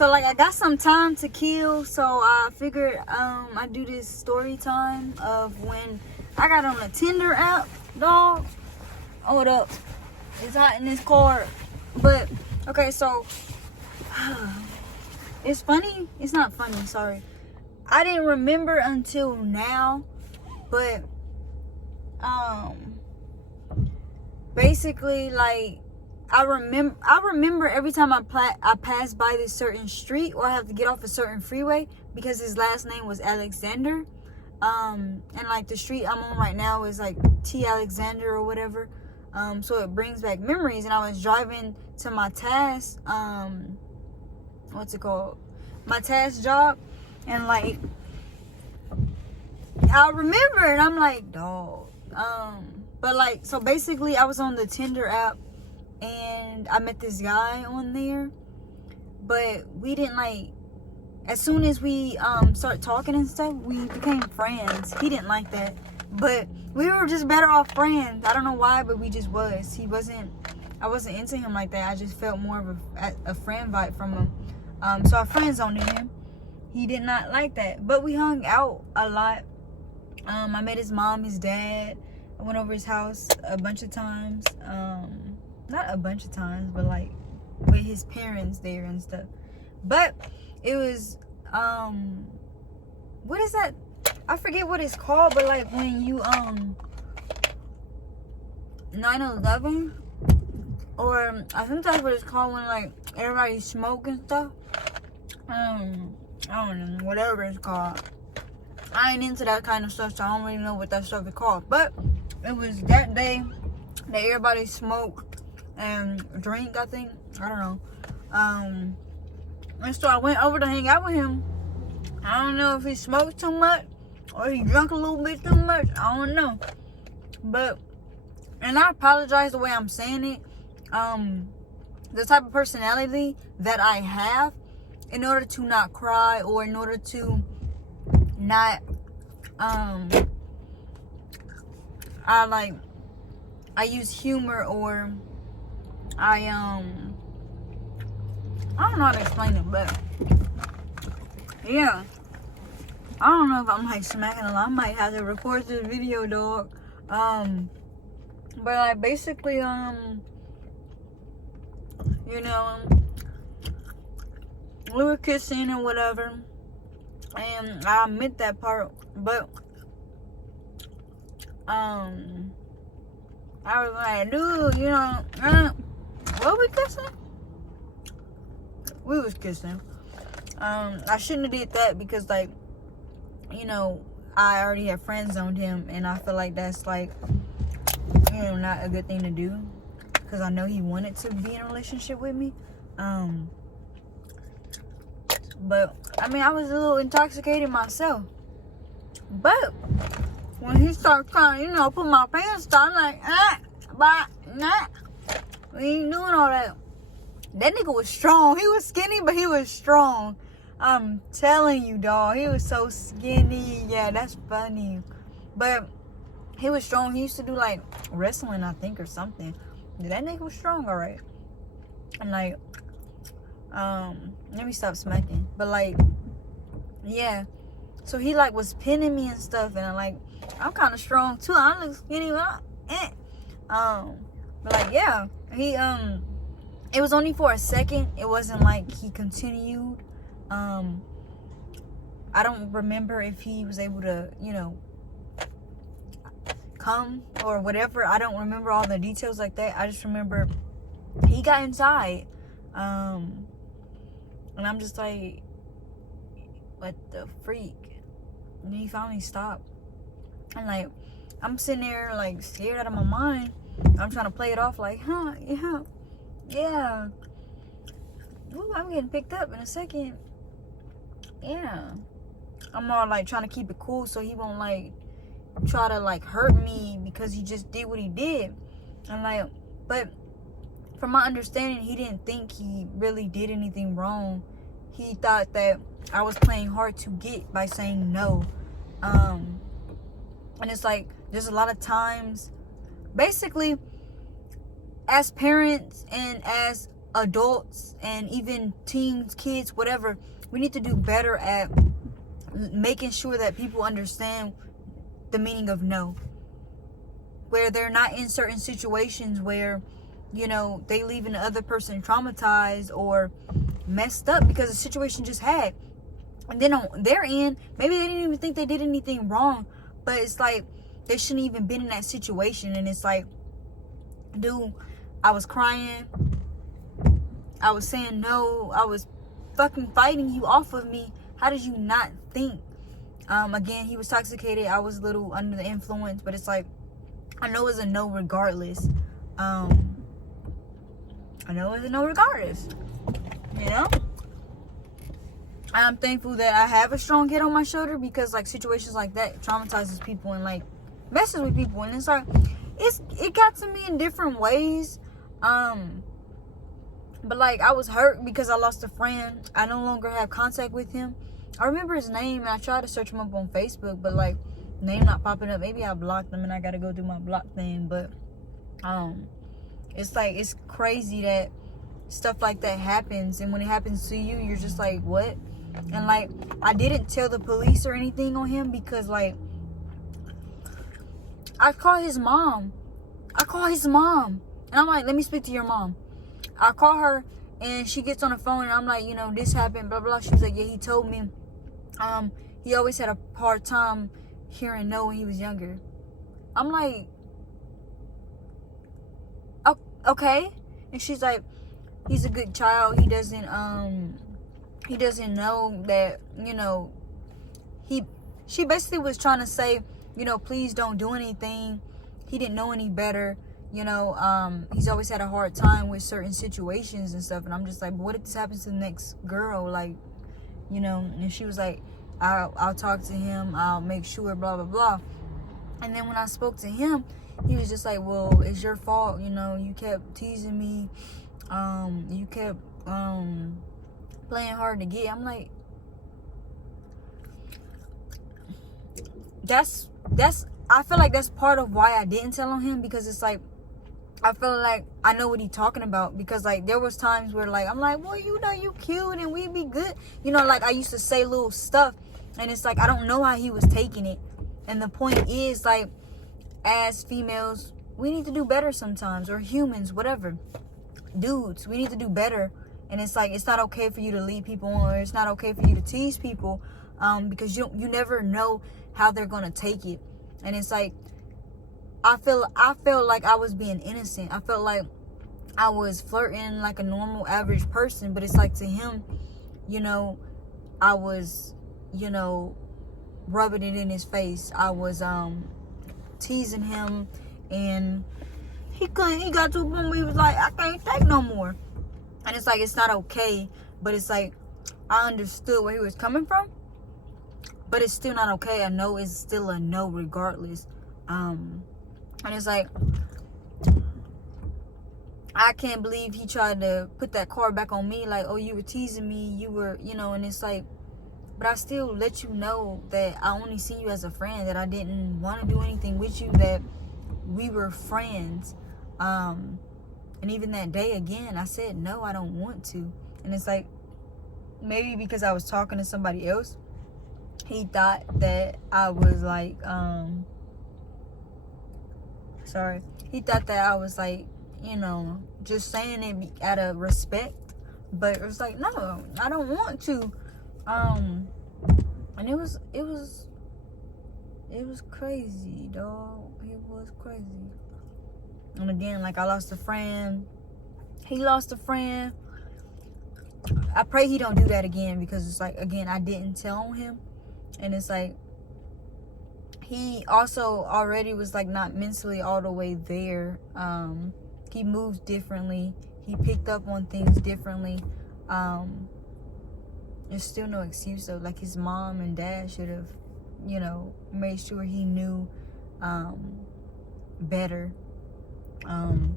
So like I got some time to kill, so I figured I do this story time of when I got on the Tinder app, dog. Hold up, it's hot in this car. But okay, so it's funny. It's not funny. Sorry, I didn't remember until now, but basically like. I remember every time I pass by this certain street or I have to get off a certain freeway because his last name was Alexander. And like the street I'm on right now is like T. Alexander or whatever. So it brings back memories. And I was driving to my task, what's it called? My task job. And like, I remember and I'm like, dog. But like, so basically I was on the Tinder app. And I met this guy on there, but we didn't like. As soon as we started talking and stuff, we became friends. He didn't like that, but we were just better off friends. I don't know why, but we just was. I wasn't into him like that. I just felt more of a friend vibe from him. So I friend zoned him. He did not like that, but we hung out a lot. I met his mom, his dad. I went over his house a bunch of times. Not a bunch of times, but like with his parents there and stuff. But it was what is that? I forget what it's called, but like when you 9/11, or I think that's what it's called when like everybody's smoking stuff. I don't know, whatever it's called. I ain't into that kind of stuff, so I don't really know what that stuff is called. But it was that day that everybody smoked and drink, I think. I don't know. And so I went over to hang out with him. I don't know if he smoked too much or he drank a little bit too much. I don't know. But, and I apologize the way I'm saying it. The type of personality that I have, in order to not cry or in order to not, I use humor, or I don't know how to explain it, but yeah, I don't know if I'm like smacking a lot. I might have to record this video, dog. But like basically, you know, we were kissing or whatever, and I admit that part, but I was like, dude, you know, what we kissing? We was kissing. I shouldn't have did that because, like, you know, I already have friend zoned him, and I feel like that's like, you know, not a good thing to do because I know he wanted to be in a relationship with me. But I mean, I was a little intoxicated myself. But when he started trying to, you know, put my pants down, I'm like, we ain't doing all that. That nigga was strong. He was skinny, but he was strong. I'm telling you, dog. He was so skinny. Yeah, that's funny. But he was strong. He used to do, like, wrestling, I think, or something. That nigga was strong, all right. And, like, let me stop smacking. But, like, yeah. So he, like, was pinning me and stuff. And, I'm kind of strong, too. I look skinny. But, like, yeah. He, it was only for a second. It wasn't like he continued. I don't remember if he was able to, you know, come or whatever. I don't remember all the details like that. I just remember he got inside. And I'm just like, what the freak? And he finally stopped. And like, I'm sitting there like scared out of my mind. I'm trying to play it off like, yeah. Ooh, I'm getting picked up in a second. Yeah. I'm all like trying to keep it cool so he won't like try to like hurt me because he just did what he did. And like, but from my understanding, he didn't think he really did anything wrong. He thought that I was playing hard to get by saying no. And it's like, there's a lot of times, basically, as parents and as adults and even teens, kids, whatever, we need to do better at making sure that people understand the meaning of no. Where they're not in certain situations where, you know, they leaving the other person traumatized or messed up because the situation just had. And then on their end, maybe they didn't even think they did anything wrong, but it's like they shouldn't even been in that situation. And it's like, dude, I was crying, I was saying no, I was fucking fighting you off of me. How did you not think? Again, he was intoxicated, I was a little under the influence, but it's like, I know it's a no regardless. I know it's a no regardless, you know. I'm thankful that I have a strong head on my shoulder, because like situations like that traumatizes people and like messes with people, and it's like it got to me in different ways. But like I was hurt because I lost a friend. I no longer have contact with him. I remember his name and I tried to search him up on Facebook, but like name not popping up. Maybe I blocked him and I gotta go do my block thing. But it's like, it's crazy that stuff like that happens, and when it happens to you, you're just like, what? And like, I didn't tell the police or anything on him because like I call his mom, and I'm like, let me speak to your mom. I call her and she gets on the phone and I'm like, you know, this happened, blah blah. She was like, yeah, he told me he always had a hard time hearing no when he was younger. I'm like, okay. And she's like, he's a good child. He doesn't know that, you know, she basically was trying to say, you know, please don't do anything. He didn't know any better. You know, he's always had a hard time with certain situations and stuff. And I'm just like, but what if this happens to the next girl? Like, you know, and she was like, I'll talk to him. I'll make sure, blah, blah, blah. And then when I spoke to him, he was just like, well, it's your fault. You know, you kept teasing me. You kept playing hard to get. I'm like, that's I feel like that's part of why I didn't tell on him, because it's like, I feel like I know what he's talking about, because like there was times where like I'm like, well, you know, you cute and we be good, you know, like I used to say little stuff, and it's like I don't know how he was taking it. And the point is, like, as females, we need to do better sometimes, or humans, whatever, dudes, we need to do better. And it's like, it's not okay for you to lead people on, or it's not okay for you to tease people, because you never know how they're gonna take it. And it's like, I felt like I was being innocent. I felt like I was flirting like a normal average person, but it's like, to him, you know, I was, you know, rubbing it in his face. I was teasing him, and he got to a point where he was like, I can't take no more. And it's like, it's not okay, but it's like, I understood where he was coming from, but it's still not okay. I know it's still a no regardless. And it's like, I can't believe he tried to put that card back on me, like, oh, you were teasing me, you were, you know. And it's like, but I still let you know that I only see you as a friend, that I didn't want to do anything with you, that we were friends. And even that day, again, I said, no, I don't want to. And it's like, maybe because I was talking to somebody else, he thought that I was like, he thought that I was like, you know, just saying it out of respect. But it was like, no, I don't want to. And it was crazy, dog. It was crazy. And again, like, I lost a friend. He lost a friend. I pray he don't do that again, because it's like, again, I didn't tell on him. And it's like, he also already was like not mentally all the way there. He moves differently. He picked up on things differently. There's still no excuse though. Like, his mom and dad should have, you know, made sure he knew better. And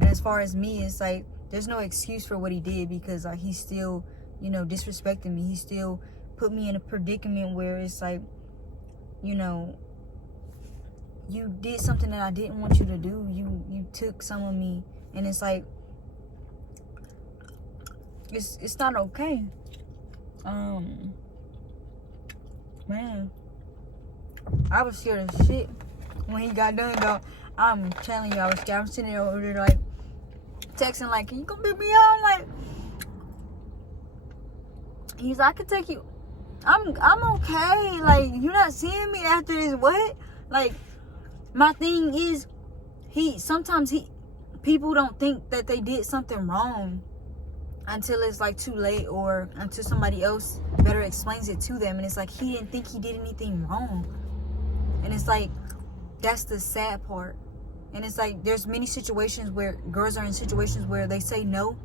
as far as me, it's like, there's no excuse for what he did, because like, he's still, you know, disrespecting me. He still put me in a predicament where it's like, you know, you did something that I didn't want you to do. You took some of me. And it's like, it's not okay. Man, I was scared as shit when he got done, though. I'm telling you, I was scared. I'm sitting there over there, like, texting, like, can you come pick me up? Like, he's like, I can take you. I'm okay. Like, you're not seeing me after this, what? Like, my thing is, sometimes people don't think that they did something wrong until it's like too late, or until somebody else better explains it to them, and it's like he didn't think he did anything wrong. And it's like, that's the sad part. And it's like, there's many situations where girls are in situations where they say no,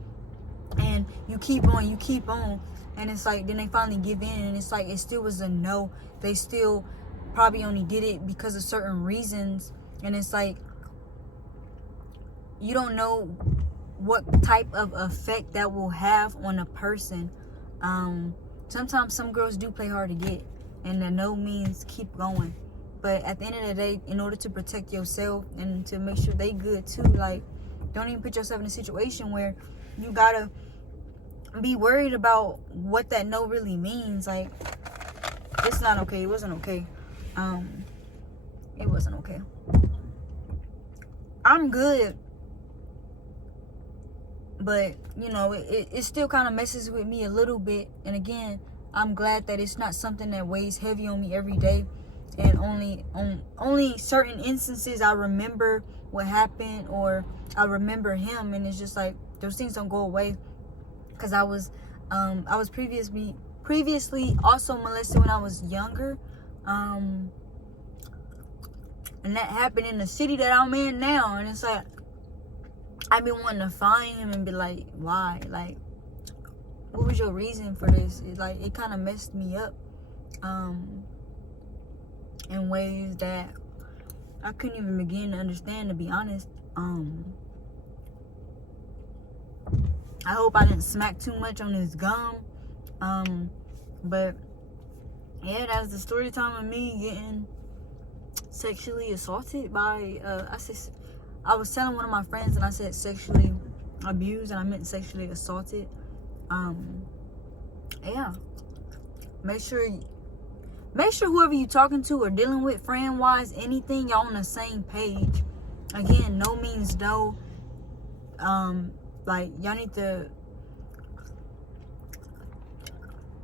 and you keep on, and it's like, then they finally give in, and it's like, it still was a no. They still probably only did it because of certain reasons. And it's like, you don't know what type of effect that will have on a person. Sometimes some girls do play hard to get, and the no means keep going. But at the end of the day, in order to protect yourself and to make sure they good too, like, don't even put yourself in a situation where you gotta be worried about what that no really means. Like, it's not okay. It wasn't okay. It wasn't okay. I'm good, but you know, it still kind of messes with me a little bit. And again, I'm glad that it's not something that weighs heavy on me every day, and only certain instances I remember what happened, or I remember him, and it's just like, those things don't go away. Because I was previously also molested when I was younger, and that happened in the city that I'm in now. And it's like, I've been wanting to find him and be like, why? Like, what was your reason for this? It kind of messed me up, in ways that I couldn't even begin to understand, to be honest. I hope I didn't smack too much on his gum. But yeah, that's the story time of me getting sexually assaulted by, I was telling one of my friends, and I said sexually abused, and I meant sexually assaulted. Yeah. Make sure whoever you're talking to or dealing with, friend-wise, anything, y'all on the same page. Again, no means no. Like, y'all need to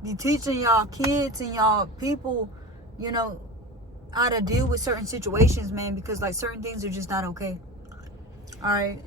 be teaching y'all kids and y'all people, you know, how to deal with certain situations, man, because like, certain things are just not okay. All right.